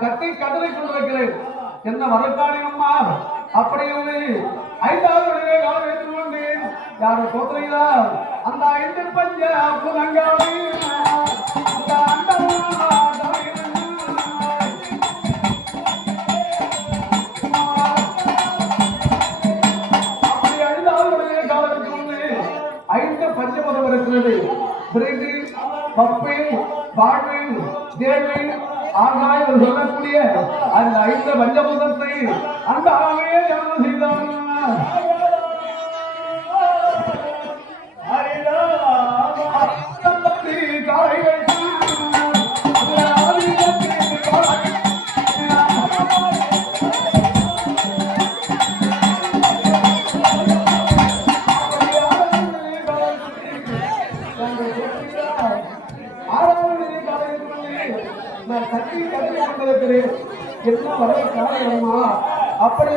கட்டி கடலை கொண்டிருக்கிறேன் என்ன வரக்காடியம்மா அப்படியே ஐந்தாவது வழியை கால வைத்து கொண்டேன் யாரு தோற்றுகிறார் அந்த ஐந்து பஞ்ச புலங்காடி அப்படி ஐந்தாவது வழியை கால வைத்து கொண்டு ஐந்து பஞ்சபதம் இருக்கிறது பிரிந்து பப்பை வாழ்வு தேவி ஆகாயம் சொல்லக்கூடிய அந்த ஐந்து பஞ்சபூதத்தை அந்த ஆகையே தியானம் செய்தார். என்ன வர காரணமா அப்படி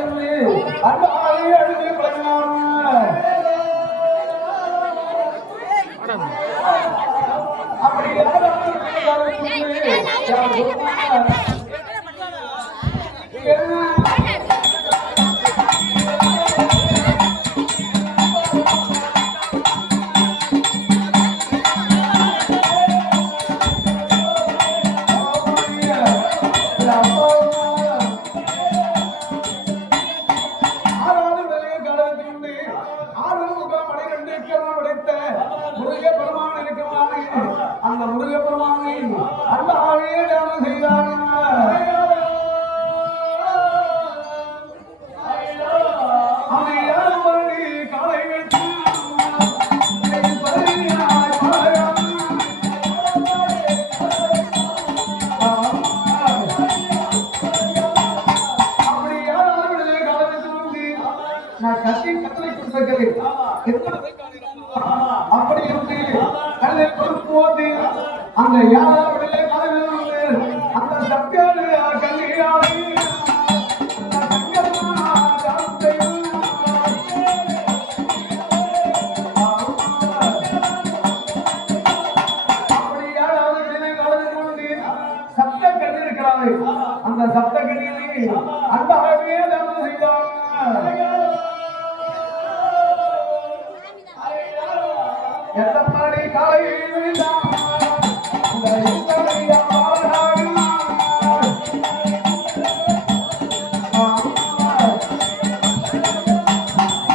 அந்த ஆளையே அழுது அப்படி அந்த முருக பெருமானை அந்த ஆளையே தியானம் செய்தார். நான் கட்டி கட்டளை கொடுத்திருக்கிறேன் அப்படி இருந்து கல்லை கொடுக்கும்போது அந்த யாருடைய கலைஞர்கள் அந்த சத்தியாரு கல்யாணி அப்படி யாராவது கலந்து கொண்டு சப்தம் கட்டிருக்கிறார்கள் அந்த சப்த கட்டியை அந்த அளவே தர்மம் செய்தார். எத்தப்பாடி காலையில்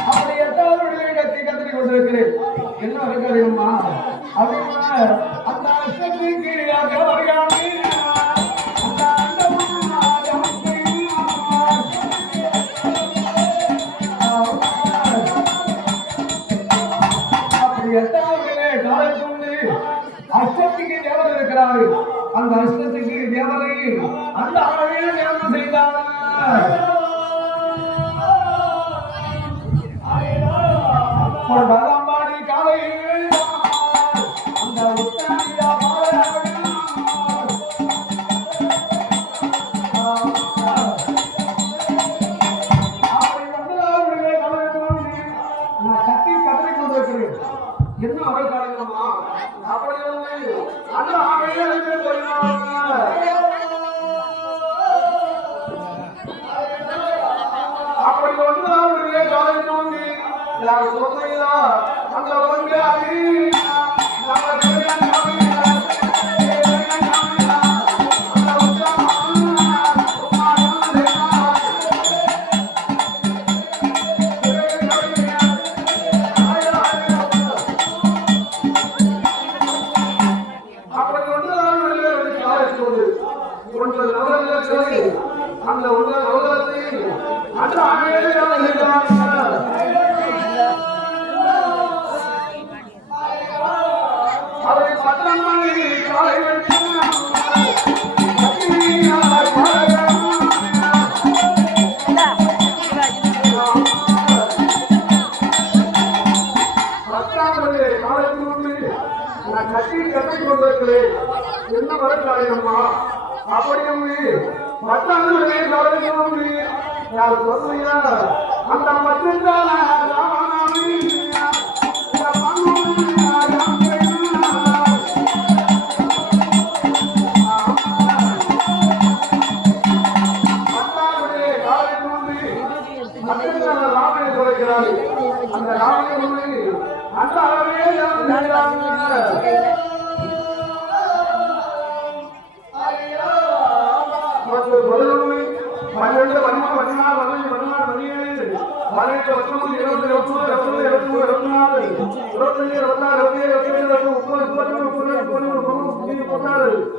அப்படி எட்டாவது கத்தி கத்திரி கொண்டிருக்கிறேன். என்ன இருக்கிறேம்மா அப்படின்னா அந்த அஷ்டத்திற்கு வருகிறாங்க. அந்த அஷ்டத்துக்கு தேவரை அந்த அழகைய நியமனம் செய்தார். பகவானி காலையில் அந்த உத்தமியா என்ன அவள் காரணமா அப்படி அந்த ஆணையை அப்படி வந்து அவருடைய காலம் நோக்கி சொல்றீங்களா அந்த பங்காளி அந்த உலகத்தை அந்த அவரை பத்திரமாய் காலை நான் கட்டி கட்டி கொண்டிருக்கிறேன். என்ன வரக்காரியம்மா அப்படியும் மற்றவர்களே யார் சொல்லுங்க அந்த மற்ற ராமனை சொல்கிறார். அந்த ராமனை அந்த அளவே பன்னெண்டு 14 16 17 18 19 20 21 22 23 24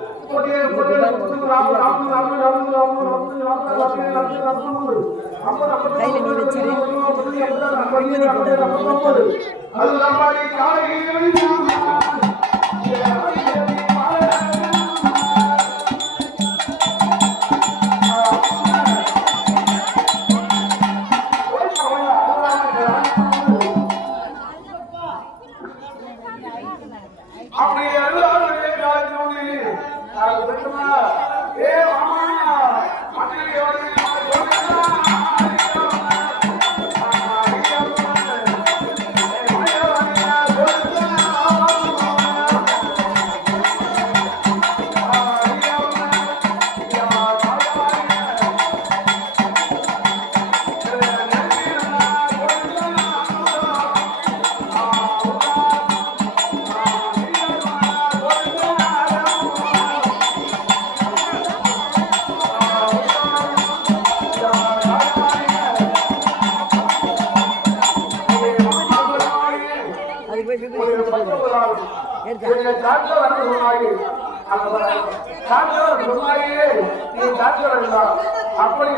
அப்படி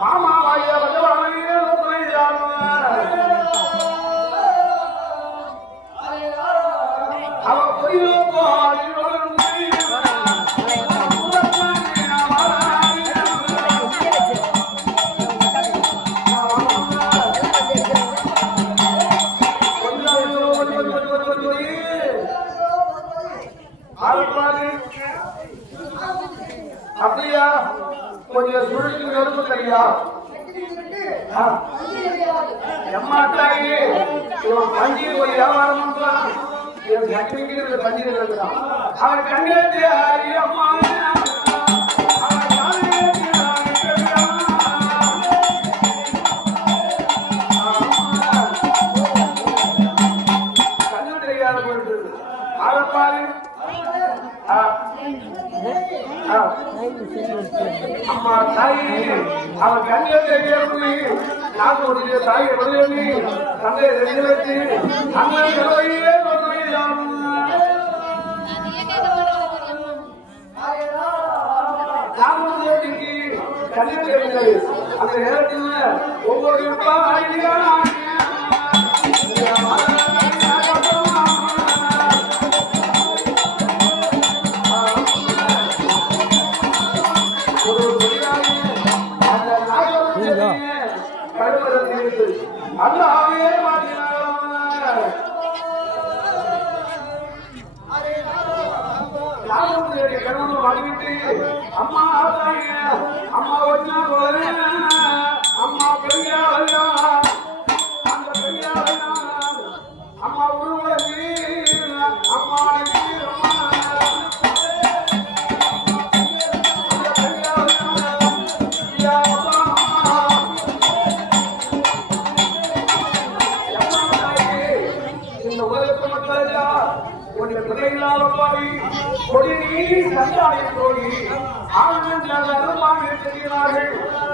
மாமா வாயா அவன் அப்படியா கொஞ்சம் சுழற்சி நடுப்பு கையா எம்மா தாயே இவன் பஞ்சியில் போய் வியாபாரம் பண்றான். இவன் சக்திக்கு பஞ்சியில் இருக்கிறான். அவன் கண்ணே அம்மா கண்ணு தெரியாத போயிட்டு அவன் பாரு அம்மா தாய் அவன் கண்ணியத்தை நாட்டு ஒரு தாயை பதிலி தந்தையை ரெண்டு வச்சு அண்ணன் கலவையே கல்யாணம் அந்த நேரத்தில் ஒவ்வொரு கருமரத்தில் அந்த ஆவியே மாற்றினார். கரும வாங்கிட்டு அம்மா அம்மா ஒன்னா அம்மா பெரியா அந்த பெரியா அம்மா உருவி அம்மா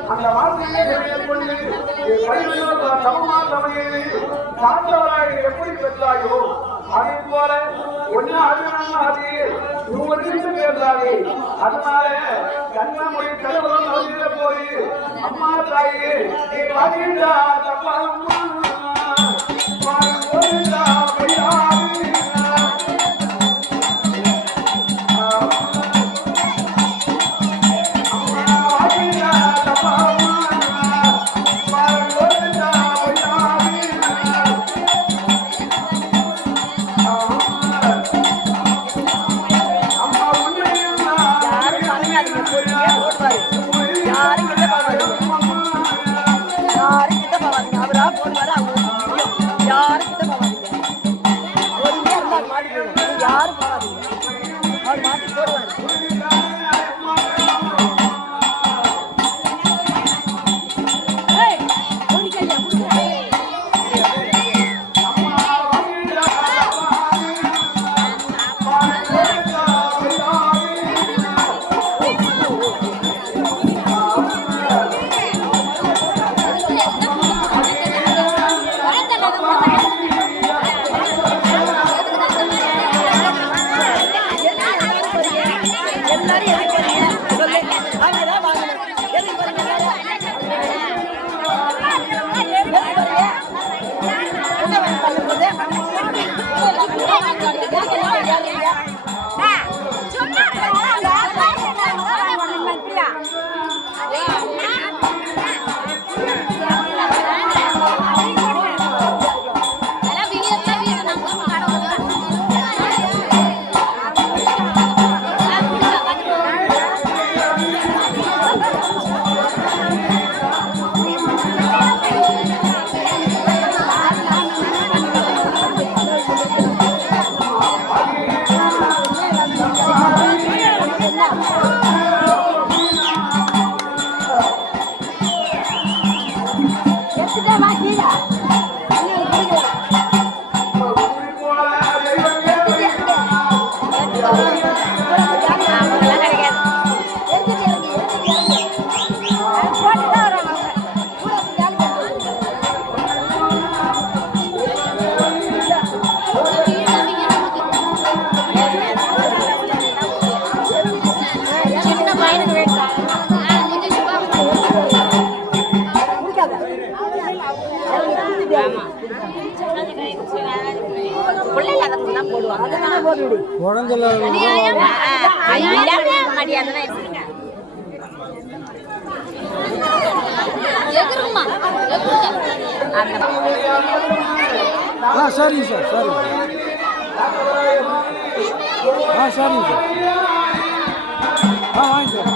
அந்த வார்த்தையை எப்படி பெற்றாயோ அதே போல ஒன்னு ஆதி பேர்தானே. அதனால கண்ணமொழி கடவுள் போய் அம்மா தாயே தப்பா sorry sir, sorry. Sorry sir. Fine sir.